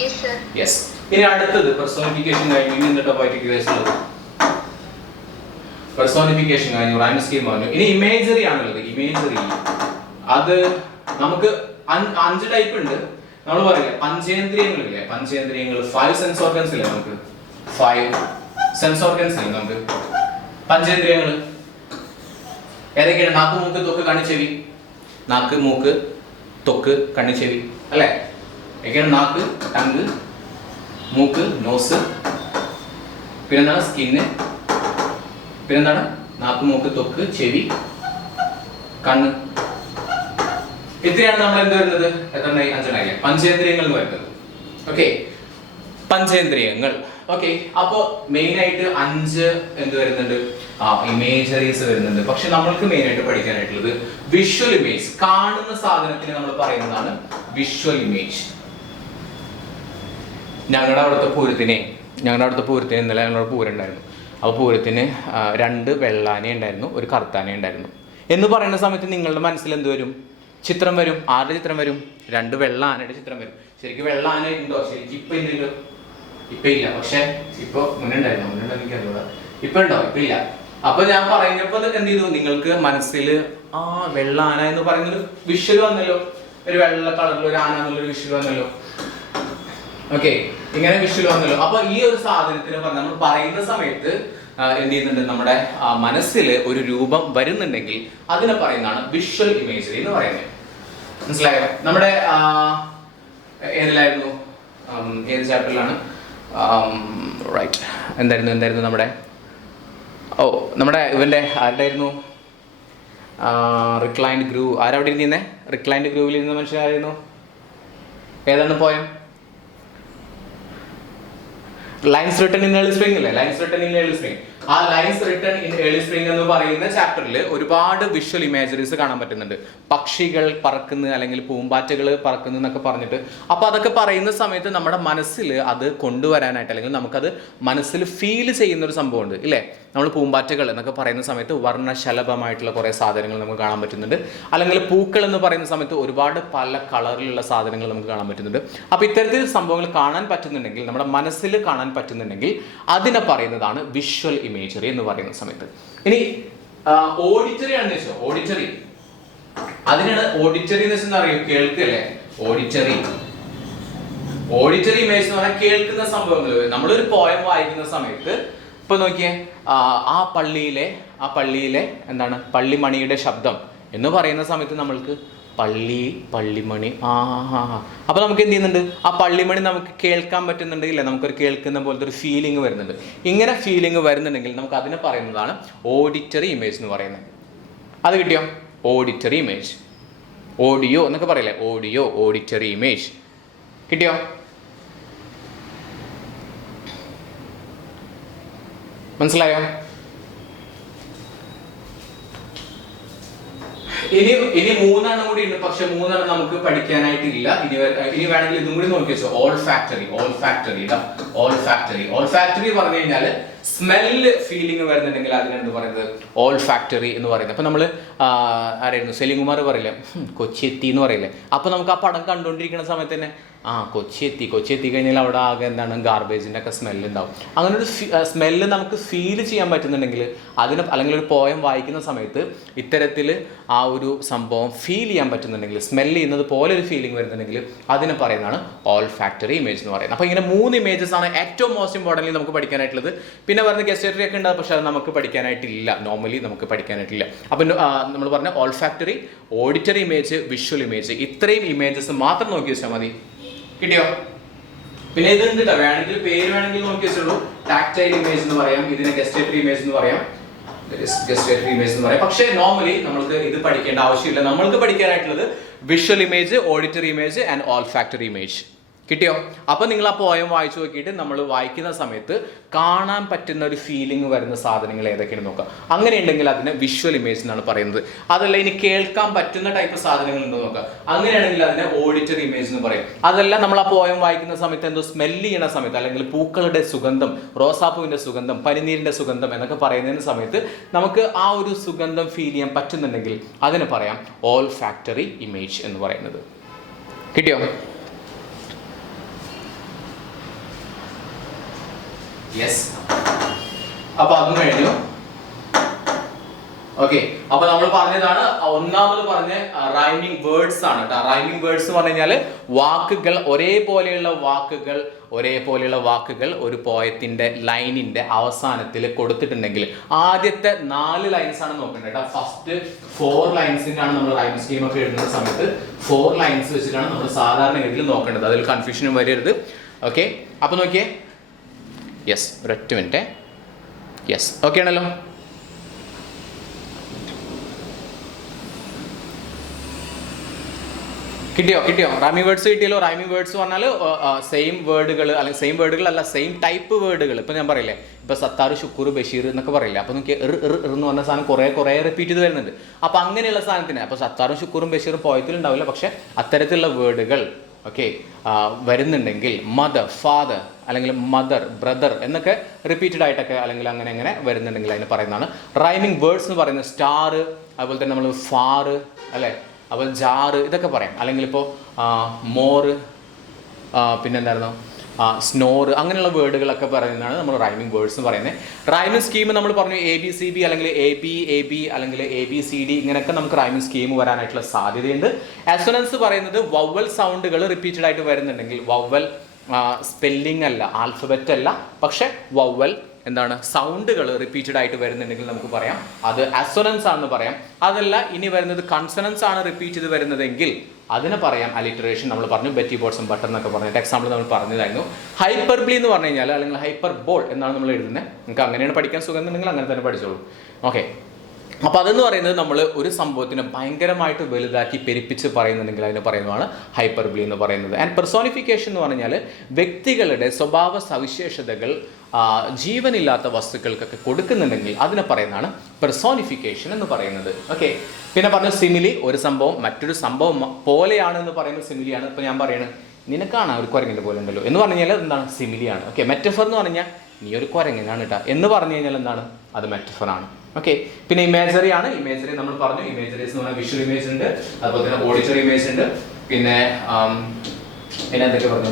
Yes, sir. Yes. ഇനി അടുത്തത് personification കഴിഞ്ഞു. ഇനി എന്താ ടോപ്പിക് ഉള്ളത്? Personification കഴിഞ്ഞു, rhyme scheme കഴിഞ്ഞു. ഇനി imagery ആണുള്ളത്. Imagery അത് നമുക്ക് 5 ടൈപ്പ് ഉണ്ട്. നമ്മൾ പറയില്ലേ പഞ്ചേന്ദ്രിയങ്ങളില്ലേ, പഞ്ചേന്ദ്രിയങ്ങൾ 5 സെൻസ് ഓർഗൻസ് ഇല്ലേ നമുക്ക്, 5 സെൻസ് ഓർഗൻസ് ഇല്ലേ നമുക്ക് പഞ്ചേന്ദ്രിയങ്ങൾ ഏതൊക്കെയാണ്? നാക്ക്, മൂക്ക്, ത്വക്ക്, കണ്ണ്, ചെവി. നാക്ക്, മൂക്ക്, ത്വക്ക്, കണ്ണ്, ചെവി അല്ലേ? ഏതൊക്കെയാണ്? നാക്ക്, ടങ്, മൂക്ക്, നോസ്, പിന്നെന്താണ് സ്കിന്ന്, പിന്നെന്താണ് നാക്ക്, മൂക്ക്, ത്വക്ക്, ചെവി, കണ്ണ്. ഇത്രയാണ് നമ്മൾ എന്ത് വരുന്നത്? എത്രണ്ണായി? 5 പഞ്ചേന്ദ്രിയങ്ങൾ എന്ന് വരുന്നത്. ഓക്കെ, പഞ്ചേന്ദ്രിയങ്ങൾ. ഓക്കെ, അപ്പൊ മെയിൻ ആയിട്ട് 5 എന്ത് വരുന്നുണ്ട്? ഇമേജറീസ് വരുന്നുണ്ട്. പക്ഷെ നമ്മൾക്ക് മെയിൻ ആയിട്ട് പഠിക്കാനായിട്ടുള്ളത് വിഷ്വൽ ഇമേജ്. കാണുന്ന സാധനത്തിന് നമ്മൾ പറയുന്നതാണ് വിഷ്വൽ ഇമേജ്. ഞങ്ങളുടെ അവിടുത്തെ പൂരത്തിന് ഇന്നലെ ഞങ്ങളുടെ പൂരം ഉണ്ടായിരുന്നു. അപ്പോൾ പൂരത്തിന് 2 വെള്ളാന ഉണ്ടായിരുന്നു, ഒരു കറുത്താന ഉണ്ടായിരുന്നു എന്ന് പറയുന്ന സമയത്ത് നിങ്ങളുടെ മനസ്സിൽ എന്ത് വരും? ചിത്രം വരും. ആരുടെ ചിത്രം വരും? 2 വെള്ള ആനയുടെ ചിത്രം വരും. ശരിക്കും വെള്ള ആന ഉണ്ടോ? ശരിക്കും ഇപ്പൊ ഇല്ലല്ലോ, ഇപ്പൊ ഇല്ല. പക്ഷെ ഇപ്പൊ മുന്നുണ്ടായിരുന്നു, എനിക്കറിയില്ല ഇപ്പൊ ഉണ്ടോ? ഇപ്പൊ ഇല്ല. അപ്പൊ ഞാൻ പറഞ്ഞപ്പോ എന്ത് ചെയ്തു? നിങ്ങൾക്ക് മനസ്സിൽ വെള്ള ആന എന്ന് പറയുന്നൊരു വിഷ്വൽ വന്നല്ലോ, ഒരു വെള്ള കളറിൽ ഒരു ആന എന്നുള്ളൊരു വിഷ്വൽ വന്നല്ലോ. ഓക്കെ, ഇങ്ങനെ വിഷ്വൽ വന്നല്ലോ. അപ്പൊ ഈ ഒരു സാധനത്തിന് നമ്മൾ പറയുന്ന സമയത്ത് എന്ത് ചെയ്യുന്നുണ്ട്? നമ്മുടെ മനസ്സിൽ ഒരു രൂപം വരുന്നുണ്ടെങ്കിൽ അതിനെ പറയുന്നതാണ് വിഷ്വൽ ഇമേജറി എന്ന് പറയുന്നത്. മനസ്സിലായോ? നമ്മുടെ ഏതിലായിരുന്നു? ഏത് ചാപ്റ്ററിലാണ്? റൈറ്റ്, എന്തായിരുന്നു നമ്മുടെ നമ്മുടെ ഇവന്റെ ആരുടെയായിരുന്നു? Reclined groove. ആരവിടെ ഇരുന്നേ? റിക്ലൈൻഡ് ഗ്രൂവിൽ ഇരുന്ന മനുഷ്യരായിരുന്നു. ഏതാണ് poem? Lines written in early spring അല്ലേ? Lines written in early spring. ആ lines written in early spring എന്ന് പറയുന്ന ചാപ്റ്ററിൽ ഒരുപാട് വിഷ്വൽ ഇമേജറീസ് കാണാൻ പറ്റുന്നുണ്ട്. പക്ഷികൾ പറക്കുന്നു, അല്ലെങ്കിൽ പൂമ്പാറ്റകൾ പറക്കുന്നു എന്നൊക്കെ പറഞ്ഞിട്ട്. അപ്പൊ അതൊക്കെ പറയുന്ന സമയത്ത് നമ്മുടെ മനസ്സിൽ അത് കൊണ്ടുവരാനായിട്ട്, അല്ലെങ്കിൽ നമുക്കത് മനസ്സിൽ ഫീൽ ചെയ്യുന്ന ഒരു സംഭവമുണ്ട് ഇല്ലേ? നമ്മൾ പൂമ്പാറ്റകൾ എന്നൊക്കെ പറയുന്ന സമയത്ത് വർണ്ണശലഭമായിട്ടുള്ള കുറേ സാധനങ്ങൾ നമുക്ക് കാണാൻ പറ്റുന്നുണ്ട്. അല്ലെങ്കിൽ പൂക്കൾ എന്ന് പറയുന്ന സമയത്ത് ഒരുപാട് പല കളറിലുള്ള സാധനങ്ങൾ നമുക്ക് കാണാൻ പറ്റുന്നുണ്ട്. അപ്പോൾ ഇത്തരത്തിൽ സംഭവങ്ങൾ കാണാൻ പറ്റുന്നുണ്ടെങ്കിൽ, നമ്മുടെ മനസ്സിൽ കാണാൻ പറ്റുന്നുണ്ടെങ്കിൽ അതിനെ പറയുന്നതാണ് വിഷ്വൽ ഇമേജറി എന്ന് പറയുന്ന സമയത്ത്. ഇനി ഓഡിറ്ററി ആണെന്ന് വെച്ചോ, ഓഡിറ്ററി അതിനാണ് ഓഡിറ്ററി എന്ന് വെച്ചാൽ അറിയോ? കേൾക്കല്ലേ? ഓഡിറ്ററി ഇമേജ് എന്ന് പറഞ്ഞാൽ കേൾക്കുന്ന സംഭവങ്ങൾ. നമ്മളൊരു പോയം വായിക്കുന്ന സമയത്ത് ഇപ്പൊ നോക്കിയേ, ആ പള്ളിയിലെ എന്താണ് പള്ളിമണിയുടെ ശബ്ദം എന്ന് പറയുന്ന സമയത്ത് നമ്മൾക്ക് പള്ളിമണി അപ്പൊ നമുക്ക് എന്ത് ചെയ്യുന്നുണ്ട്? ആ പള്ളിമണി നമുക്ക് കേൾക്കാൻ പറ്റുന്നുണ്ട് ഇല്ലേ? നമുക്കൊരു കേൾക്കുന്ന പോലത്തെ ഒരു ഫീലിംഗ് വരുന്നുണ്ട്. ഇങ്ങനെ ഫീലിംഗ് വരുന്നുണ്ടെങ്കിൽ നമുക്ക് അതിനെ പറയുന്നതാണ് ഓഡിറ്ററി ഇമേജ് എന്ന് പറയുന്നത്. അത് കിട്ടിയോ? Auditory image. ഓഡിയോ എന്നൊക്കെ പറയില്ലേ? ഓഡിയോ, ഓഡിറ്ററി ഇമേജ് കിട്ടിയോ? മനസ്സിലായോ? ഇനി 3 കൂടി ഉണ്ട്. പക്ഷെ 3 നമുക്ക് പഠിക്കാനായിട്ടില്ല. ഇനി വേണമെങ്കിൽ ഇതും കൂടി നോക്കി വെച്ചോ. ഓൾ ഫാക്ടറി പറഞ്ഞു കഴിഞ്ഞാൽ സ്മെല്ല് ഫീലിംഗ് വരുന്നുണ്ടെങ്കിൽ അതിനെന്ത് പറയുന്നത്? ഓൾ ഫാക്ടറി എന്ന് പറയുന്നത്. അപ്പൊ നമ്മള് ആരായിരുന്നു? സെലിംകുമാർ പറയില്ലേ, കൊച്ചി എത്തി എന്ന് പറയില്ലേ? അപ്പൊ നമുക്ക് ആ പടം കണ്ടുകൊണ്ടിരിക്കുന്ന സമയത്ത് തന്നെ കൊച്ചി എത്തി കഴിഞ്ഞാൽ അവിടെ ആകെ എന്താണ് ഗാർബേജിന്റെ ഒക്കെ സ്മെല്ല് ഉണ്ടാവും. അങ്ങനെ ഒരു സ്മെല്ല് നമുക്ക് ഫീൽ ചെയ്യാൻ പറ്റുന്നുണ്ടെങ്കിൽ അതിന്, അല്ലെങ്കിൽ ഒരു പോയം വായിക്കുന്ന സമയത്ത് ഇത്തരത്തിൽ ആ ഒരു സംഭവം ഫീൽ ചെയ്യാൻ പറ്റുന്നുണ്ടെങ്കിൽ, സ്മെല്ല് ചെയ്യുന്നത് പോലെ ഒരു ഫീലിംഗ് വരുന്നുണ്ടെങ്കിൽ അതിനെ പറയുന്നതാണ് ഓൾ ഫാക്ടറി ഇമേജ് എന്ന് പറയുന്നത്. അപ്പോൾ ഇങ്ങനെ 3 ഇമേജസ് ആണ് ഏറ്റവും മോസ്റ്റ് ഇമ്പോർട്ടൻ്റ് നമുക്ക് പഠിക്കാനായിട്ടുള്ളത്. പിന്നെ പറഞ്ഞ ഗസ്റ്റേറ്ററി ഒക്കെ ഉണ്ടാകും, പക്ഷെ അത് നമുക്ക് പഠിക്കാനായിട്ടില്ല. നോർമലി നമുക്ക് പഠിക്കാനായിട്ടില്ല. അപ്പം നമ്മൾ പറഞ്ഞ all factory, auditory image, visual image, ഇത്രയും ഇമേജസ് മാത്രം നോക്കി വെച്ചാൽ മതി. കിട്ടിയോ? പിന്നെ ഇത് ഉണ്ട് കേട്ടോ, വേണമെങ്കിൽ പേര് വേണമെങ്കിൽ നോക്കി വെച്ചോളൂ. ടാക്ടൈൽ ഇമേജ് എന്ന് പറയാം, ഇതിനെ ഗസ്റ്റേറ്ററി ഇമേജ് എന്ന് പറയാം, പക്ഷേ നോർമലി നമ്മൾക്ക് ഇത് പഠിക്കേണ്ട ആവശ്യമില്ല. നമ്മൾക്ക് പഠിക്കാനായിട്ടുള്ളത് visual image, auditory image and olfactory image. കിട്ടിയോ? അപ്പൊ നിങ്ങൾ ആ പോയം വായിച്ചു നോക്കിയിട്ട് നമ്മൾ വായിക്കുന്ന സമയത്ത് കാണാൻ പറ്റുന്ന ഒരു ഫീലിംഗ് വരുന്ന സാധനങ്ങൾ ഏതൊക്കെയാണ് നോക്കുക. അങ്ങനെ ഉണ്ടെങ്കിൽ അതിനെ വിഷ്വൽ ഇമേജ് എന്നാണ് പറയുന്നത്. അതല്ല ഇനി കേൾക്കാൻ പറ്റുന്ന ടൈപ്പ് സാധനങ്ങൾ ഉണ്ടോ നോക്കുക, അങ്ങനെയാണെങ്കിൽ അതിനെ ഓഡിറ്ററി ഇമേജ് എന്ന് പറയും. അതല്ല നമ്മൾ ആ പോയം വായിക്കുന്ന സമയത്ത് എന്തോ സ്മെല്ല് ചെയ്യുന്ന സമയത്ത്, അല്ലെങ്കിൽ പൂക്കളുടെ സുഗന്ധം, റോസാപ്പൂവിന്റെ സുഗന്ധം, പനിനീരിന്റെ സുഗന്ധം എന്നൊക്കെ പറയുന്നതിന് സമയത്ത് നമുക്ക് ആ ഒരു സുഗന്ധം ഫീൽ ചെയ്യാൻ പറ്റുന്നുണ്ടെങ്കിൽ അതിനെ പറയാം ഓൾ ഫാക്ടറി ഇമേജ് എന്ന് പറയുന്നത്. കിട്ടിയോ? യെസ്. അപ്പൊ അതും കഴിഞ്ഞു. ഓക്കെ, അപ്പൊ നമ്മൾ പറഞ്ഞതാണ് ഒന്നാമത് പറഞ്ഞ റൈമിംഗ് വേർഡ്സ് ആണ് കേട്ടോ. റൈമിംഗ് വേർഡ്സ് എന്ന് പറഞ്ഞു കഴിഞ്ഞാൽ വാക്കുകൾ ഒരേപോലെയുള്ള വാക്കുകൾ ഒരു പോയത്തിന്റെ ലൈനിന്റെ അവസാനത്തിൽ കൊടുത്തിട്ടുണ്ടെങ്കിൽ ആദ്യത്തെ 4 ലൈൻസ് ആണ് നോക്കേണ്ടത് കേട്ടോ. ഫസ്റ്റ് 4 ലൈൻസിനാണ് നമ്മൾ റൈം സ്കീം ഒക്കെ എഴുതുന്ന സമയത്ത് 4 ലൈൻസ് വെച്ചിട്ടാണ് നമ്മൾ സാധാരണഗതിയിൽ നോക്കേണ്ടത്. അതിൽ കൺഫ്യൂഷനും വരരുത്. ഓക്കെ, അപ്പൊ നോക്കിയേ. യെസ്, ഒരൊറ്റ മിനിറ്റ്. യെസ്, ഓക്കെ ആണല്ലോ. കിട്ടിയോ? റൈമിംഗ് വേർഡ്സ് കിട്ടിയല്ലോ. റൈമിംഗ് വേർഡ്സ് പറഞ്ഞാൽ സെയിം വേർഡുകൾ അല്ലെങ്കിൽ സെയിം ടൈപ്പ് വേർഡുകൾ. ഇപ്പം ഞാൻ പറയില്ലേ, ഇപ്പം സത്താർ, ശുക്കൂർ, ബഷീർ എന്നൊക്കെ പറയില്ലേ. അപ്പോൾ നോക്കി എന്ന് പറഞ്ഞ സാധനം കുറേ റിപ്പീറ്റ് ചെയ്ത് വരുന്നുണ്ട്. അപ്പം അങ്ങനെയുള്ള സാധനത്തിന് അപ്പോൾ സത്താറും ശുക്കൂറും ബഷീറും പോയത്തിലുണ്ടാവില്ല, പക്ഷെ അത്തരത്തിലുള്ള വേർഡുകൾ ഓക്കെ വരുന്നുണ്ടെങ്കിൽ മദർ, ഫാദർ അല്ലെങ്കിൽ മദർ, ബ്രദർ എന്നൊക്കെ റിപ്പീറ്റഡ് ആയിട്ടൊക്കെ അല്ലെങ്കിൽ അങ്ങനെ വരുന്നുണ്ടെങ്കിൽ അതിന് പറയുന്നതാണ് റൈമിംഗ് വേർഡ്സ് എന്ന് പറയുന്നത്. സ്റ്റാർ, അതുപോലെ തന്നെ നമ്മൾ ഫാറ് അല്ലേ, അപ്പോൾ ജാറ് ഇതൊക്കെ പറയാം. അല്ലെങ്കിൽ ഇപ്പോൾ മോറ്, പിന്നെന്തായിരുന്നു സ്നോറ്, അങ്ങനെയുള്ള വേർഡുകളൊക്കെ പറയുന്നതാണ് നമ്മൾ റൈമിംഗ് വേർഡ്സ് എന്ന് പറയുന്നത്. റൈമിംഗ് സ്കീം നമ്മൾ പറഞ്ഞു ABCB അല്ലെങ്കിൽ AB അല്ലെങ്കിൽ ABCD ഇങ്ങനെയൊക്കെ നമുക്ക് റൈമിംഗ് സ്കീം വരാനായിട്ടുള്ള സാധ്യതയുണ്ട്. അസൊനൻസ് പറയുന്നത് വവ്വൽ സൗണ്ടുകൾ റിപ്പീറ്റഡ് ആയിട്ട് വരുന്നുണ്ടെങ്കിൽ, വവ്വൽ സ്പെല്ലിംഗ് അല്ല, ആൽഫബറ്റ് അല്ല, പക്ഷെ വവ്വൽ എന്താണ് സൗണ്ടുകൾ റിപ്പീറ്റഡ് ആയിട്ട് വരുന്നുണ്ടെങ്കിൽ നമുക്ക് പറയാം അത് അസൊനൻസ് ആണെന്ന് പറയാം. അതല്ല ഇനി വരുന്നത് കൺസണൻസ് ആണ് റിപ്പീറ്റ് ചെയ്ത് വരുന്നതെങ്കിൽ അതിനെ പറയാം അലിറ്ററേഷൻ. നമ്മൾ പറഞ്ഞു ബെറ്റി ബോട്ട്സും ബട്ടർ എന്നൊക്കെ പറഞ്ഞിട്ട് എക്സാമ്പിൾ നമ്മൾ പറഞ്ഞതായിരുന്നു. ഹൈപ്പർബ്ലി എന്ന് പറഞ്ഞു കഴിഞ്ഞാൽ അല്ലെങ്കിൽ ഹൈപ്പർ ബോൾ എന്നാണ് നമ്മൾ എഴുതുന്നത്. നിങ്ങൾക്ക് അങ്ങനെയാണ് പഠിക്കാൻ സുഖം എന്നുണ്ടെങ്കിൽ അങ്ങനെ തന്നെ പഠിച്ചോളൂ. ഓക്കെ, അപ്പോൾ അതെന്ന് പറയുന്നത് നമ്മൾ ഒരു സംഭവത്തിനെ ഭയങ്കരമായിട്ട് വലുതാക്കി പെരുപ്പിച്ച് പറയുന്നുണ്ടെങ്കിൽ അതിന് പറയുന്നതാണ് ഹൈപ്പർബ്ലി എന്ന് പറയുന്നത്. ആൻഡ് പെർസോണിഫിക്കേഷൻ എന്ന് പറഞ്ഞാൽ വ്യക്തികളുടെ സ്വഭാവ സവിശേഷതകൾ ജീവനില്ലാത്ത വസ്തുക്കൾക്കൊക്കെ കൊടുക്കുന്നുണ്ടെങ്കിൽ അതിനെ പറയുന്നതാണ് പെർസോണിഫിക്കേഷൻ എന്ന് പറയുന്നത്. ഓക്കെ, പിന്നെ പറഞ്ഞു സിമിലി, ഒരു സംഭവം മറ്റൊരു സംഭവം പോലെയാണ് എന്ന് പറയുന്നത് സിമിലിയാണ്. ഇപ്പോൾ ഞാൻ പറയുന്നത് നിനക്കാണ് ഒരു കുരങ്ങിൻ്റെ പോലെ ഉണ്ടല്ലോ എന്ന് പറഞ്ഞു കഴിഞ്ഞാൽ എന്താണ് സിമിലിയാണ്. ഓക്കെ, മെറ്റഫർ എന്ന് പറഞ്ഞാൽ നീ ഒരു കുരങ്ങനാണ് കേട്ടോ എന്ന് പറഞ്ഞു കഴിഞ്ഞാൽ എന്താണ് അത് മെറ്റഫറാണ്. ഓക്കെ, പിന്നെ ഇമേജറി ആണ്. ഇമേജറി നമ്മൾ പറഞ്ഞു, ഇമേജറീസ് എന്ന് പറഞ്ഞാൽ വിഷ്വൽ ഇമേജ് ഉണ്ട്, അതുപോലെ തന്നെ ഓഡിറ്ററി ഇമേജ് ഉണ്ട്, പിന്നെ എന്തൊക്കെ പറഞ്ഞു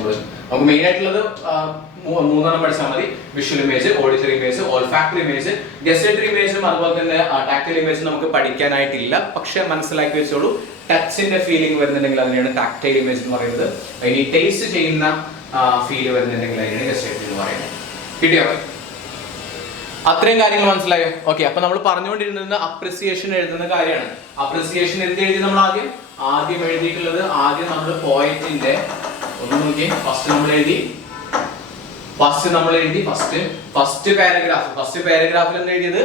നമുക്ക് മെയിൻ ആയിട്ടുള്ളത് 3 പഠിച്ചാൽ മതി. Visual image, auditory image, olfactory image, gustatory ഇമേജും അതുപോലെ തന്നെ ടാക്ടൈൽ ഇമേജും നമുക്ക് പഠിക്കാനായിട്ടില്ല, പക്ഷെ മനസ്സിലാക്കി വെച്ചോളൂ. ടച്ചിന്റെ ഫീലിംഗ് വരുന്നുണ്ടെങ്കിൽ അതിനെയാണ് ടാക്ടൈൽ ഇമേജ് എന്ന് പറയുന്നത്. ഇനി ടേസ്റ്റ് ചെയ്യുന്ന ഫീല് വരുന്നുണ്ടെങ്കിൽ അതിനാണ് ഗസ്റ്റേറ്ററി എന്ന് പറയുന്നത്. കിട്ടിയോ? അത്രയും കാര്യങ്ങൾ മനസ്സിലായോ? ഓക്കെ, അപ്പൊ നമ്മൾ പറഞ്ഞുകൊണ്ടിരുന്നത് അപ്രിസിയേഷൻ എഴുതുന്ന കാര്യമാണ്. അപ്രിസിയേഷൻ എഴുതി നമ്മൾ ആദ്യം എഴുതിയിട്ടുള്ളത് നമ്മൾ പോയിന്റിന്റെ ഒന്ന് നോക്കി. ഫസ്റ്റ് നമ്മൾ എഴുതി ഫസ്റ്റ് പാരഗ്രാഫിൽ എന്താ എഴുതിയത്?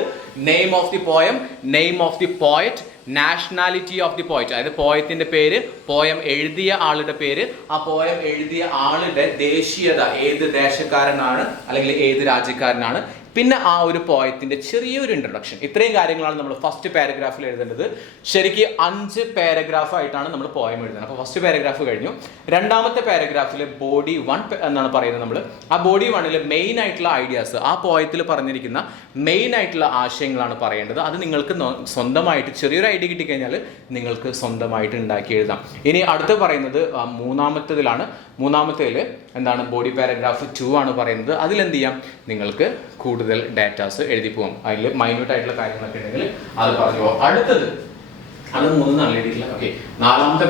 Name of the poem, name of the poet, nationality of the poet, അതായത് പോയത്തിന്റെ പേര്, പോയം എഴുതിയ ആളുടെ പേര്, ആ പോയം എഴുതിയ ആളുടെ ദേശീയത, ഏത് ദേശക്കാരനാണ് അല്ലെങ്കിൽ ഏത് രാജ്യക്കാരനാണ്, പിന്നെ ആ ഒരു പോയത്തിന്റെ ചെറിയൊരു ഇൻട്രൊഡക്ഷൻ. ഇത്രയും കാര്യങ്ങളാണ് നമ്മൾ ഫസ്റ്റ് പാരഗ്രാഫിൽ എഴുതേണ്ടത്. ശരിക്കും 5 പാരഗ്രാഫ് ആയിട്ടാണ് നമ്മൾ പോയം എഴുതുന്നത്. അപ്പോൾ ഫസ്റ്റ് പാരഗ്രാഫ് കഴിഞ്ഞു. രണ്ടാമത്തെ പാരഗ്രാഫിൽ ബോഡി 1 എന്നാണ് പറയുന്നത്. നമ്മൾ ആ ബോഡി 1 മെയിൻ ആയിട്ടുള്ള ഐഡിയാസ്, ആ പോയത്തിൽ പറഞ്ഞിരിക്കുന്ന മെയിൻ ആയിട്ടുള്ള ആശയങ്ങളാണ് പറയേണ്ടത്. അത് നിങ്ങൾക്ക് സ്വന്തമായിട്ട് ചെറിയൊരു ഐഡിയ കിട്ടിക്കഴിഞ്ഞാൽ നിങ്ങൾക്ക് സ്വന്തമായിട്ട് ഉണ്ടാക്കി എഴുതാം. ഇനി അടുത്ത് പറയുന്നത് മൂന്നാമത്തേതിൽ എന്താണ്? ബോഡി പാരഗ്രാഫ് 2 ആണ് പറയുന്നത്. അതിലെന്ത് ചെയ്യാം? നിങ്ങൾക്ക് കൂടുതൽ ഡാറ്റാസ് എഴുതി പോകും. അതിൽ മൈന്യൂട്ട് ആയിട്ടുള്ള കാര്യങ്ങളൊക്കെ ഉണ്ടെങ്കിൽ അത് പറഞ്ഞു. അടുത്തത് അത് 3 നല്ല എഴുതിയിട്ടില്ല. ഓക്കെ, 4ാമത്തെ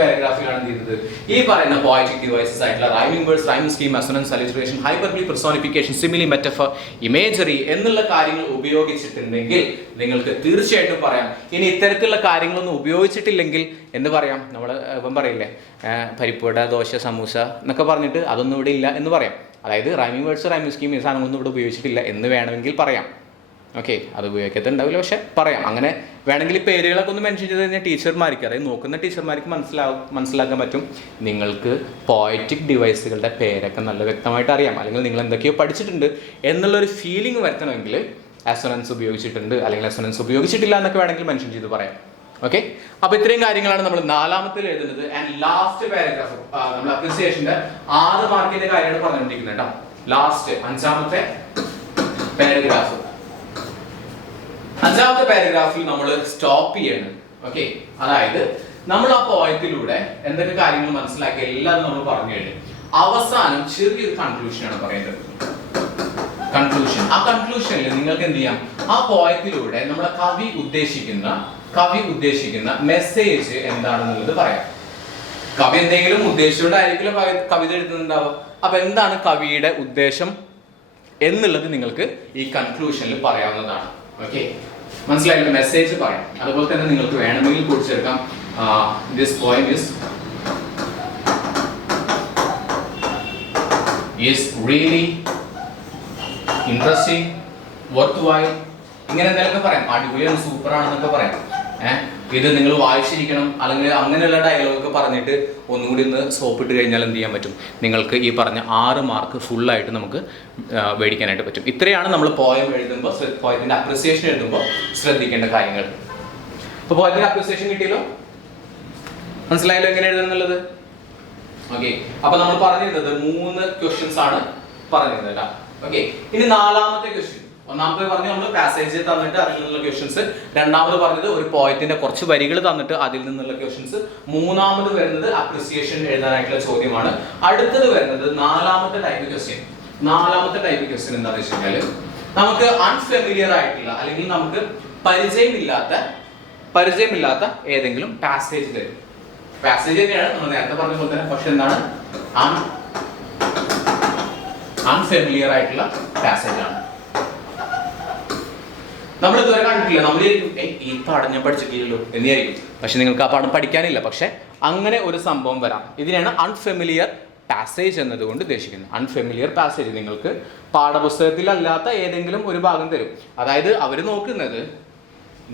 പാരഗ്രാഫിലാണ് എന്ത് ചെയ്തത്? ഈ പറയുന്ന പോയറ്റിക് ഡിവൈസസ് ആയിട്ടുള്ള rhyming words, rhyming scheme, assonance, alliteration, hyperbole, personification, simile, metaphor, imagery എന്നുള്ള കാര്യങ്ങൾ ഉപയോഗിച്ചിട്ടുണ്ടെങ്കിൽ നിങ്ങൾക്ക് തീർച്ചയായിട്ടും പറയാം. ഇനി ഇത്തരത്തിലുള്ള കാര്യങ്ങളൊന്നും ഉപയോഗിച്ചിട്ടില്ലെങ്കിൽ എന്ന് പറയാം. നമ്മൾ ഇപ്പം പറയില്ലേ പരിപ്പുവട, ദോശ, സമൂസ എന്നൊക്കെ പറഞ്ഞിട്ട് അതൊന്നും ഇവിടെ ഇല്ല എന്ന് പറയാം. അതായത് റൈമിംഗ് വേർഡ്സ്, റൈമിംഗ് സ്കീം ഈ സാധനങ്ങളൊന്നും ഇവിടെ ഉപയോഗിച്ചിട്ടില്ല എന്ന് വേണമെങ്കിൽ പറയാം. ഓക്കെ, അത് ഉപയോഗിക്കത്തുണ്ടാവില്ല, പക്ഷെ പറയാം. അങ്ങനെ വേണമെങ്കിൽ പേരുകളൊക്കെ ഒന്ന് മെൻഷൻ ചെയ്ത് കഴിഞ്ഞാൽ ടീച്ചർമാർക്ക്, അതായത് നോക്കുന്ന ടീച്ചർമാർക്ക് മനസ്സിലാക്കാൻ പറ്റും നിങ്ങൾക്ക് പോയറ്റിക് ഡിവൈസുകളുടെ പേരൊക്കെ നല്ല വ്യക്തമായിട്ട് അറിയാം, അല്ലെങ്കിൽ നിങ്ങൾ എന്തൊക്കെയോ പഠിച്ചിട്ടുണ്ട് എന്നുള്ളൊരു ഫീലിംഗ് വരുത്തണമെങ്കിൽ അസൊനൻസ് ഉപയോഗിച്ചിട്ടുണ്ട് അല്ലെങ്കിൽ അസൊനൻസ് ഉപയോഗിച്ചിട്ടില്ല എന്നൊക്കെ വേണമെങ്കിൽ മെൻഷൻ ചെയ്ത് പറയാം. ഓക്കെ, അപ്പോൾ ഇത്രയും കാര്യങ്ങളാണ് നമ്മൾ 4ാമത്തിൽ എഴുതുന്നത്. ആൻഡ് ലാസ്റ്റ് പാരഗ്രാഫ് നമ്മൾ അപ്രിസിയേഷന്റെ 6 മാർക്കിന്റെ കാര്യമാണ് പറഞ്ഞുകൊണ്ടിരിക്കുന്നത് കേട്ടോ. ലാസ്റ്റ് 5ാമത്തെ പാരഗ്രാഫിൽ നമ്മൾ സ്റ്റോപ്പ് ചെയ്യണം. ഓക്കെ, അതായത് നമ്മൾ ആ പോയത്തിലൂടെ എന്തൊക്കെ കാര്യങ്ങൾ മനസ്സിലാക്കി എല്ലാം നമ്മൾ പറഞ്ഞു കഴിഞ്ഞു. അവസാനം ചെറിയൊരു കൺക്ലൂഷനാണ് പറയുന്നത്. കൺക്ലൂഷൻ. ആ കൺക്ലൂഷനിൽ നിങ്ങൾക്ക് എന്ത് ചെയ്യാം, ആ പോയത്തിലൂടെ നമ്മുടെ കവി ഉദ്ദേശിക്കുന്ന മെസ്സേജ് എന്താണെന്നുള്ളത് പറയാം. കവി എന്തെങ്കിലും ഉദ്ദേശിച്ചുകൊണ്ടായിരിക്കില്ല കവിത എഴുതുന്നുണ്ടാവുക. അപ്പൊ എന്താണ് കവിയുടെ ഉദ്ദേശം എന്നുള്ളത് നിങ്ങൾക്ക് ഈ കൺക്ലൂഷനിൽ പറയാവുന്നതാണ്. ഓക്കെ, മനസ്സിലായില്ല? മെസ്സേജ് പറയാം. അതുപോലെ തന്നെ നിങ്ങൾക്ക് വേണമെങ്കിൽ കൂടിച്ചേർക്കാം this point is really interesting, worthwhile, ഇങ്ങനെ എന്തെങ്കിലും പറയാം. അടിപൊളിയാണ്, സൂപ്പറാണെന്നൊക്കെ പറയാം. ഇത് നിങ്ങൾ വായിച്ചിരിക്കണം, അല്ലെങ്കിൽ അങ്ങനെയുള്ള ഡയലോഗൊക്കെ പറഞ്ഞിട്ട് ഒന്നുകൂടി ഒന്ന് സോപ്പിട്ട് കഴിഞ്ഞാൽ എന്ത് ചെയ്യാൻ പറ്റും, നിങ്ങൾക്ക് ഈ പറഞ്ഞ 6 മാർക്ക് ഫുള്ളായിട്ട് നമുക്ക് മേടിക്കാനായിട്ട് പറ്റും. ഇത്രയാണ് നമ്മൾ പോയം എഴുതുമ്പോൾ, പോയത്തിൻ്റെ അപ്രിസിയേഷൻ എഴുതുമ്പോൾ ശ്രദ്ധിക്കേണ്ട കാര്യങ്ങൾ. അപ്പോൾ പോയത്തിൻ്റെ അപ്രിസിയേഷൻ കിട്ടിയല്ലോ, മനസ്സിലായല്ലോ എങ്ങനെ എഴുതുന്നുള്ളത്? ഓക്കെ, അപ്പൊ നമ്മൾ പറഞ്ഞിരുന്നത് 3 ക്വസ്റ്റ്യൻസ് ആണ് പറഞ്ഞിരുന്നത്. ഓക്കെ, ഇനി 4ാമത്തെ ക്വസ്റ്റ്യൻ. ഒന്നാമത്തെ പറഞ്ഞ് നമ്മൾ പാസേജ് തന്നിട്ട് അതിൽ നിന്നുള്ള ക്വസ്റ്റ്യൻസ്, രണ്ടാമത് പറഞ്ഞത് ഒരു പോയത്തിന്റെ കുറച്ച് വരികൾ തന്നിട്ട് അതിൽ നിന്നുള്ള ക്വസ്റ്റ്യൻസ്, മൂന്നാമത് വരുന്നത് അപ്രിസിയേഷൻ എഴുതാനായിട്ടുള്ള ചോദ്യമാണ്. അടുത്തത് വരുന്നത് 4ാമത്തെ ടൈപ്പ് ക്വസ്റ്റ്യൻ. 4ാമത്തെ ടൈപ്പ് ക്വസ്റ്റ്യൻ എന്താണെന്ന് വെച്ച് കഴിഞ്ഞാൽ നമുക്ക് അൺഫെമിലിയർ ആയിട്ടുള്ള അല്ലെങ്കിൽ നമുക്ക് പരിചയമില്ലാത്ത ഏതെങ്കിലും പാസേജ് തരും. പാസേജ് തന്നെയാണ് നമ്മൾ നേരത്തെ പറഞ്ഞ പോലെ തന്നെ, പക്ഷെ എന്താണ് അൺഫെമിലിയർ ആയിട്ടുള്ള പാസേജ് ആണ്. നമ്മൾ ഇതുവരെ കണ്ടിട്ടില്ല, നമ്മൾ ഈ പാഠം ഞാൻ പഠിച്ചിട്ടില്ലല്ലോ എന്നായിരിക്കും. പക്ഷെ നിങ്ങൾക്ക് ആ പാഠം പഠിക്കാനില്ല, പക്ഷെ അങ്ങനെ ഒരു സംഭവം വരാം. ഇതിനാണ് അൺഫെമിലിയർ പാസേജ് എന്നതുകൊണ്ട് ഉദ്ദേശിക്കുന്നത്. അൺഫെമിലിയർ പാസേജ് നിങ്ങൾക്ക് പാഠപുസ്തകത്തിലല്ലാത്ത ഏതെങ്കിലും ഒരു ഭാഗം തരും. അതായത് അവർ നോക്കുന്നത്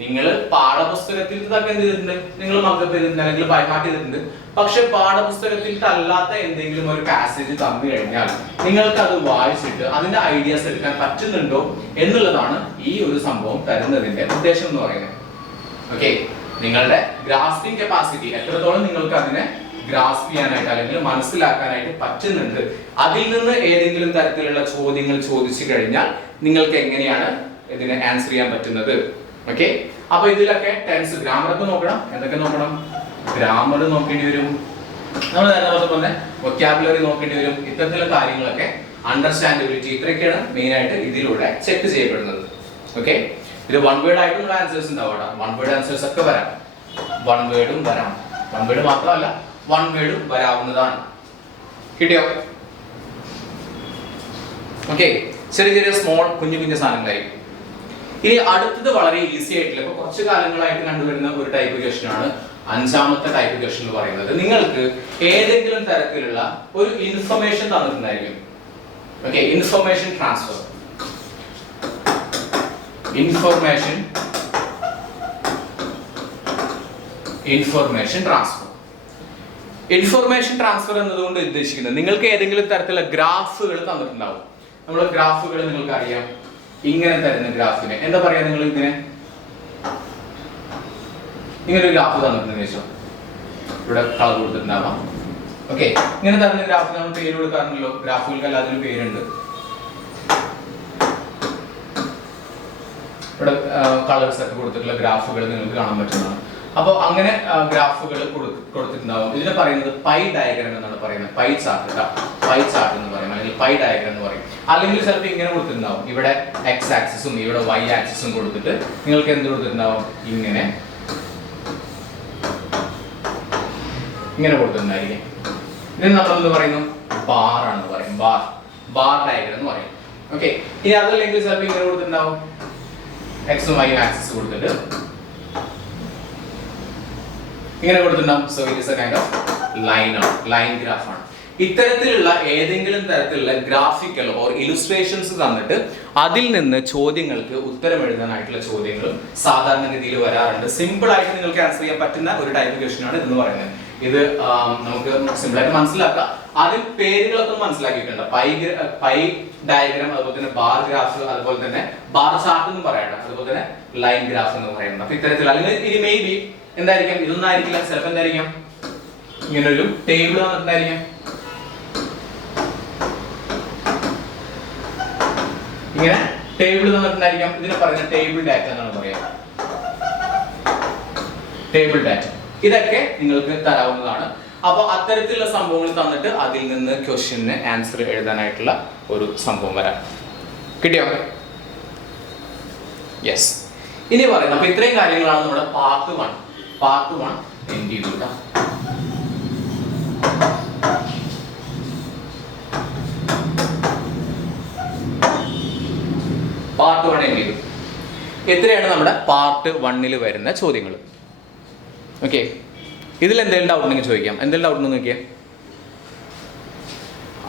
നിങ്ങൾ പാഠപുസ്തകത്തിൽ ഇതൊക്കെ എന്ത് ചെയ്തിട്ടുണ്ട്, നിങ്ങൾ മക്കപ്പ് ചെയ്തിട്ടുണ്ട് അല്ലെങ്കിൽ ബൈഹാർട്ട് ചെയ്തിട്ടുണ്ട്. പക്ഷെ പാഠപുസ്തകത്തിൽ അല്ലാത്ത എന്തെങ്കിലും ഒരു പാസേജ് തന്നു കഴിഞ്ഞാൽ നിങ്ങൾക്ക് അത് വായിച്ചിട്ട് അതിന്റെ ഐഡിയാസ് എടുക്കാൻ പറ്റുന്നുണ്ടോ എന്നുള്ളതാണ് ഈ ഒരു സംഭവം തരുന്നതിന്റെ ഉദ്ദേശം എന്ന് പറയുന്നത്. ഓക്കെ, നിങ്ങളുടെ ഗ്രാസ്പിംഗ് കപ്പാസിറ്റി എത്രത്തോളം നിങ്ങൾക്ക് അതിനെ ഗ്രാസ്പ് ചെയ്യാനായിട്ട് അല്ലെങ്കിൽ മനസ്സിലാക്കാനായിട്ട് പറ്റുന്നുണ്ട്, അതിൽ നിന്ന് ഏതെങ്കിലും തരത്തിലുള്ള ചോദ്യങ്ങൾ ചോദിച്ചു കഴിഞ്ഞാൽ നിങ്ങൾക്ക് എങ്ങനെയാണ് ഇതിനെ ആൻസർ ചെയ്യാൻ പറ്റുന്നത്. ഓക്കെ, അപ്പൊ ഇതിലൊക്കെ ടെൻസ്, ഗ്രാമർ ഒക്കെ നോക്കണം. എന്തൊക്കെ നോക്കണം? ഗ്രാമർ നോക്കേണ്ടി വരും, നമ്മൾ നേരത്തെ പറഞ്ഞ വൊക്കാബുലറി നോക്കേണ്ടി വരും. ഇത്തരത്തിലുള്ള കാര്യങ്ങളൊക്കെ, അണ്ടർസ്റ്റാൻഡബിലിറ്റി, ഇത്രയൊക്കെയാണ് മെയിൻ ആയിട്ട് ഇതിലൂടെ ചെക്ക് ചെയ്യപ്പെടുന്നത്. ഓക്കെ, ഇത് 1 വേർഡ് ആയിട്ടുള്ള ആൻസേഴ്സ് ഉണ്ടാവും. 1 വേർഡ് ആൻസേഴ്സ് ഒക്കെ വരാം, 1 വേർഡും വരാം. 1 വേർഡ് മാത്രമല്ല 1 വേർഡും വരാവുന്നതാണ്. കിട്ടിയോ? ഓക്കെ, ചെറിയ ചെറിയ സ്മോൾ കുഞ്ഞു സാധനങ്ങളായിരിക്കും. ഇനി അടുത്തത് വളരെ ഈസി ആയിട്ടില്ല, ഇപ്പൊ കുറച്ച് കാലങ്ങളായിട്ട് കണ്ടുവരുന്ന ഒരു ടൈപ്പ് ക്വസ്റ്റ്യൻ ആണ് 5ാമത്തെ ടൈപ്പ് ക്വസ്റ്റ്യൻ എന്ന് പറയുന്നത്. നിങ്ങൾക്ക് ഏതെങ്കിലും തരത്തിലുള്ള ഒരു ഇൻഫർമേഷൻ തന്നിട്ടുണ്ടായിരിക്കും. Okay, information transfer. Information transfer എന്നതുകൊണ്ട് ഉദ്ദേശിക്കുന്നത് നിങ്ങൾക്ക് ഏതെങ്കിലും തരത്തിലുള്ള ഗ്രാഫുകൾ തന്നിട്ടുണ്ടാവും. നമ്മൾ ഗ്രാഫുകൾ നിങ്ങൾക്ക് അറിയാം, ഇങ്ങനെ തരുന്ന ഗ്രാഫിനെ എന്താ പറയാ, നിങ്ങൾ ഇങ്ങനെ ഒരു ഗ്രാഫ് തന്നിട്ടുണ്ടെന്ന് വെച്ചോ, ഇവിടെ കളർ കൊടുത്തിട്ടുണ്ടാവാം. ഓക്കെ, ഇങ്ങനെ തരുന്ന ഗ്രാഫിന് നമ്മൾ പേര് കൊടുക്കാറുണ്ടല്ലോ. ഗ്രാഫുകൾക്ക് എല്ലാത്തിനും പേരുണ്ട്. ഇവിടെ കളേഴ്സ് ഒക്കെ കൊടുത്തിട്ടുള്ള ഗ്രാഫുകൾ നിങ്ങൾക്ക് കാണാൻ പറ്റുന്നതാണ്. അപ്പോൾ അങ്ങനെ ഗ്രാഫുകൾ കൊടുത്തിട്ടുണ്ടാവും. ഇതിനെ പറയുന്നത് പൈ ഡയഗ്രാം എന്നാണ് പറയുന്നത്. പൈ ചാർട്ട് എന്ന് പറയും, അല്ലെങ്കിൽ പൈ ഡയഗ്രാം എന്ന് പറയും. അല്ലെങ്കിൽ ചിലപ്പോൾ ഇങ്ങനെ കൊടുത്തിട്ടുണ്ടാവും, ഇവിടെ എക്സ് ആക്സിസും ഇവിടെ വൈ ആക്സിസും കൊടുത്തിട്ട് നിങ്ങൾക്ക് എന്ത് കൊടുത്തിട്ടുണ്ടാവും, ഇങ്ങനെ കൊടുത്തിട്ടുണ്ടായിരിക്കും. ഇതിന് നമ്മൾ എന്ത് പറയുന്നു, ബാർ ആണെന്ന് പറയും. ബാർ ഡയഗ്രാം എന്ന് പറയും. ഓക്കെ, ഇനി അതല്ലെങ്കിൽ ചിലപ്പോൾ ഇങ്ങനെ കൊടുത്തിട്ടുണ്ടാവും, എക്സും വൈ ആക്സിസ് കൊടുത്തിട്ട് ഇങ്ങനെ കൊടുത്തിട്ടുണ്ടാവും. So it is a kind of line graph ആണ്. ഇത്തരത്തിലുള്ള ഏതെങ്കിലും തരത്തിലുള്ള ഗ്രാഫിക്കൽ ഓർ ഇലുസ്ട്രേഷൻസ് തന്നിട്ട് അതിൽ നിന്ന് ചോദ്യങ്ങൾക്ക് ഉത്തരം എഴുതാനായിട്ടുള്ള ചോദ്യങ്ങളും സാധാരണഗതിയിൽ വരാറുണ്ട്. സിമ്പിൾ ആയിട്ട് നിങ്ങൾക്ക് ആൻസർ ചെയ്യാൻ പറ്റുന്ന ഒരു ടൈപ്പ് ക്വസ്റ്റ്യൻ ആണ് ഇതെന്ന് പറയുന്നത്. ഇത് നമുക്ക് സിമ്പിൾ ആയിട്ട് മനസ്സിലാക്കാം. അതിൽ പേരുകളൊക്കെ മനസ്സിലാക്കിയിട്ടുണ്ട്. പൈ ഡയഗ്രാം, അതുപോലെ തന്നെ ബാർ ഗ്രാഫ്, അതുപോലെ തന്നെ ബാർ ചാർട്ട് എന്ന് പറയണം, അതുപോലെ തന്നെ ലൈൻ ഗ്രാഫ് എന്ന് പറയുന്നത്. അപ്പൊ ഇത്തരത്തിൽ, അല്ലെങ്കിൽ ഇത് മേ ബി എന്തായിരിക്കാം, ഇതൊന്നും ആയിരിക്കില്ല, ചിലപ്പോൾ എന്തായിരിക്കാം, ഇങ്ങനൊരു ടേബിൾ വന്നിട്ടുണ്ടായിരിക്കാം. ഇങ്ങനെ ടേബിൾ തന്നിട്ടുണ്ടായിരിക്കാം. ഇതിനെ പറയുന്നത് ടേബിൾ ഡാറ്റ എന്നാണ് പറയാ. ടേബിൾ ഡാറ്റ ഇതൊക്കെ നിങ്ങൾക്ക് തരാവുന്നതാണ്. അപ്പോൾ അത്തരത്തിലുള്ള സംഭവങ്ങൾ തന്നിട്ട് അതിൽ നിന്ന് ക്വസ്റ്റ്യന് ആൻസർ എഴുതാനായിട്ടുള്ള ഒരു സംഭവം വരാം. കിട്ടിയോ? യെസ്. ഇനി പറയുന്നത് അപ്പൊ ഇത്രയും കാര്യങ്ങളാണ് നമ്മുടെ പാർട്ട് 1 എൻഡ് ചെയ്തു. പാർട്ട് 1 എൻഡ് ചെയ്തു. എത്രയാണ് നമ്മുടെ പാർട്ട് 1 വരുന്ന ചോദ്യങ്ങൾ? ഓക്കെ, ഇതിൽ എന്തെങ്കിലും ഡൗട്ട് ഉണ്ടെങ്കിൽ ചോദിക്കാം. എന്തെങ്കിലും ഡൗട്ട് ഉണ്ടെന്ന് നോക്കിയേ.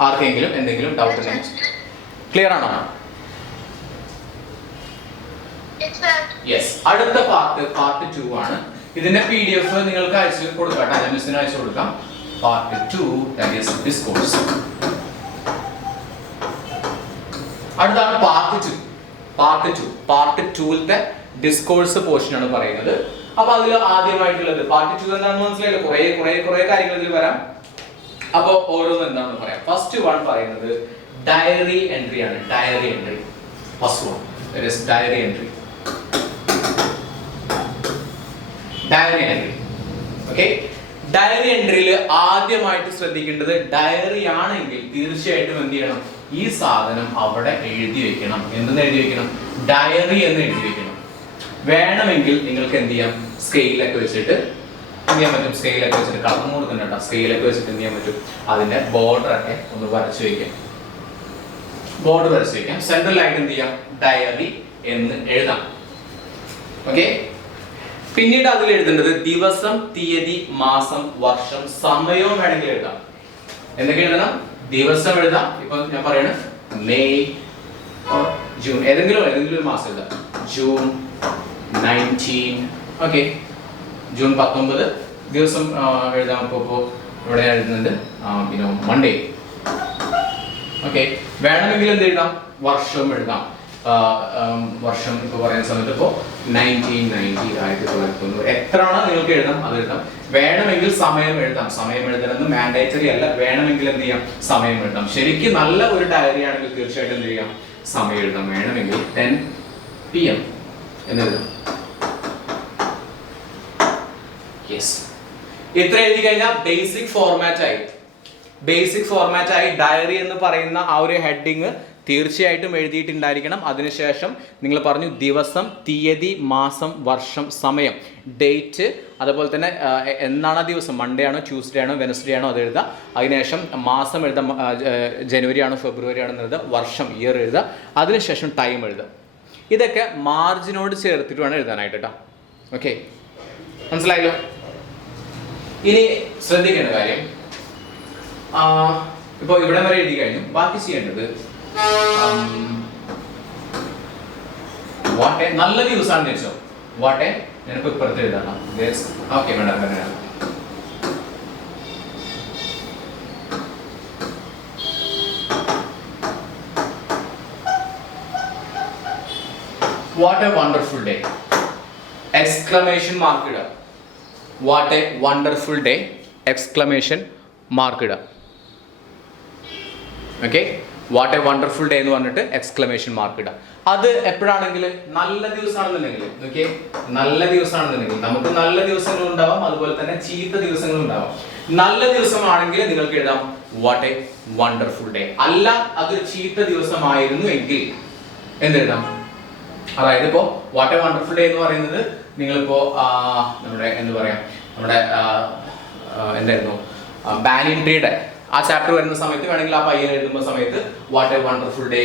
ആർക്കെങ്കിലും എന്തെങ്കിലും ഡൗട്ട് ഉണ്ടെങ്കിൽ ക്ലിയർ ആണോ? യെസ്. അടുത്ത പാർട്ട് 2 ആണ്. ഇതിന്റെ PDF നിങ്ങൾക്ക് അയച്ചു കൊടുക്കാം, മിസ്സിന് അയച്ചു കൊടുക്കാം. Part 2 that is discourse. അടുത്താണ് പാർട്ട് 2ത്തെ ഡിസ്കോഴ്സ് പോർഷൻ ആണ് പറയുന്നത്. അപ്പൊ അതിൽ ആദ്യമായിട്ടുള്ളത് പാർട്ട് 2 എന്താണെന്ന് മനസ്സിലായില്ലോ. കുറെ കാര്യങ്ങൾ ഇതിൽ വരാം. അപ്പൊ ഓരോന്നും എന്താണെന്ന് പറയാം. ഫസ്റ്റ് 1 പറയുന്നത് ഡയറി എൻട്രി ആണ്. Diary entry first 1 that is diary entry. Okay, diary എൻട്രിയിൽ ആദ്യമായിട്ട് ശ്രദ്ധിക്കേണ്ടത്, ഡയറി ആണെങ്കിൽ തീർച്ചയായിട്ടും എന്ത് ചെയ്യണം? ഈ സാധനം അവിടെ എഴുതി വെക്കണം. എന്തെന്ന് എഴുതി വെക്കണം? ഡയറി എന്ന് എഴുതി വെക്കണം. വേണമെങ്കിൽ നിങ്ങൾക്ക് എന്ത് ചെയ്യാം? സ്കെയിലൊക്കെ വെച്ചിട്ട് എന്ത് ചെയ്യാൻ പറ്റും? സ്കെയിലൊക്കെ വെച്ചിട്ട് കളർന്നു കൊടുക്കുന്നുണ്ടോ? സ്കെയിലൊക്കെ വെച്ചിട്ട് എന്ത് ചെയ്യാൻ പറ്റും? അതിന്റെ ബോർഡർ ഒക്കെ ഒന്ന് വരച്ചു വെക്കാം. ബോർഡർ വരച്ചു വെക്കാം. സെൻട്രലായിട്ട് എന്ത് ചെയ്യാം? ഡയറി എന്ന് എഴുതാം. ഓക്കെ, പിന്നീട് അതിൽ എഴുതേണ്ടത് ദിവസം, തീയതി, മാസം, വർഷം, സമയവും വേണമെങ്കിൽ എഴുതാം. എന്തൊക്കെ എഴുതണം? ദിവസം എഴുതാം. ഇപ്പൊ ഞാൻ പറയണ മെയ്, ജൂൺ, ഏതെങ്കിലും ഒരു മാസം എഴുതാം. ജൂൺ 19. ഓക്കെ, ജൂൺ 19 ദിവസം എഴുതാം. ഇപ്പോ ഇവിടെ എഴുതുന്നുണ്ട് മൺഡേ. ഓക്കെ, വേണമെങ്കിൽ എന്ത് എഴുതാം? വർഷം എഴുതാം. വർഷം ഇപ്പൊ പറയുന്ന സമയത്ത് ഇപ്പോ 1990 എത്രയാണോ നിങ്ങൾക്ക് എഴുതാം അത് എഴുതാം. വേണമെങ്കിൽ സമയം എഴുതാം. സമയം എഴുതണമെന്ന് മാൻഡേറ്ററി അല്ല, വേണമെങ്കിൽ എന്ത് ചെയ്യാം? സമയം എഴുതാം. ശരിക്കും നല്ല ഒരു ഡയറി ആണെങ്കിൽ തീർച്ചയായിട്ടും എന്ത് ചെയ്യാം? സമയം എഴുതാം. വേണമെങ്കിൽ 10 PM എന്ന് എഴുതാം. യെസ്, ഇത്ര എഴുതി കഴിഞ്ഞാൽ ബേസിക് ഫോർമാറ്റ് ആയി ഡയറി എന്ന് പറയുന്ന ആ ഒരു ഹെഡിങ് തീർച്ചയായിട്ടും എഴുതിയിട്ടുണ്ടായിരിക്കണം. അതിനുശേഷം നിങ്ങൾ പറഞ്ഞു ദിവസം, തീയതി, മാസം, വർഷം, സമയം, ഡേറ്റ്, അതുപോലെ തന്നെ എന്നാണ് ആ ദിവസം, മൺഡേ ആണോ, ട്യൂസ്ഡേ ആണോ, വെനസ്ഡേ ആണോ അത് എഴുതുക. അതിനുശേഷം മാസം എഴുതാം, ജനുവരി ആണോ, ഫെബ്രുവരി ആണോ എഴുതുക. വർഷം, ഇയർ എഴുതുക. അതിനുശേഷം ടൈം എഴുതുക. ഇതൊക്കെ മാർജിനോട് ചേർത്തിട്ട് വേണം എഴുതാനായിട്ട് കേട്ടോ. ഓക്കെ, മനസ്സിലായല്ലോ? ഇനി ശ്രദ്ധിക്കേണ്ട കാര്യം, ഇപ്പോൾ ഇവിടെ വരെ എഴുതി കഴിഞ്ഞു. ബാക്കി ചെയ്യേണ്ടത് വാട്ടെ നല്ല ദിവസമാണെന്ന് വെച്ചോ. വാട്ടെ ഞാനിപ്പോ ഇപ്പുറത്ത് എഴുതാം. ഓക്കെ, വേണ്ട. What a wonderful day! Exclamation mark ഇടുക. What a wonderful day! Exclamation mark ഇടുക. Okay, what a wonderful day എന്ന് പറഞ്ഞിട്ട് എക്സ്ക്ലമേഷൻ മാർക്ക് ഇടുക. അത് എപ്പോഴാണെങ്കിൽ നല്ല ദിവസമാണെന്നുണ്ടെങ്കിൽ, ഓക്കെ, നല്ല ദിവസമാണെന്നുണ്ടെങ്കിൽ നമുക്ക് നല്ല ദിവസങ്ങളും ഉണ്ടാവാം, അതുപോലെ തന്നെ ചീത്ത ദിവസങ്ങളും ഉണ്ടാവാം. നല്ല ദിവസമാണെങ്കിൽ നിങ്ങൾക്ക് എഴുതാം വാട്ട് എ വണ്ടർഫുൾ ഡേ. അല്ല, അതൊരു ചീത്ത ദിവസമായിരുന്നു എങ്കിൽ എന്തെഴുതാം? അതായത് ഇപ്പോ വാട്ട് എ വണ്ടർഫുൾ ഡേ എന്ന് പറയുന്നത് നിങ്ങളിപ്പോ നമ്മുടെ എന്താ പറയാ, നമ്മുടെ എന്തായിരുന്നു ബാനിയൻ ട്രീയുടെ ആ ചാപ്റ്റർ വരുന്ന സമയത്ത് വേണമെങ്കിൽ ആ പയ്യൻ എഴുതുന്ന സമയത്ത് വാട്ട് എ വണ്ടർഫുൾ ഡേ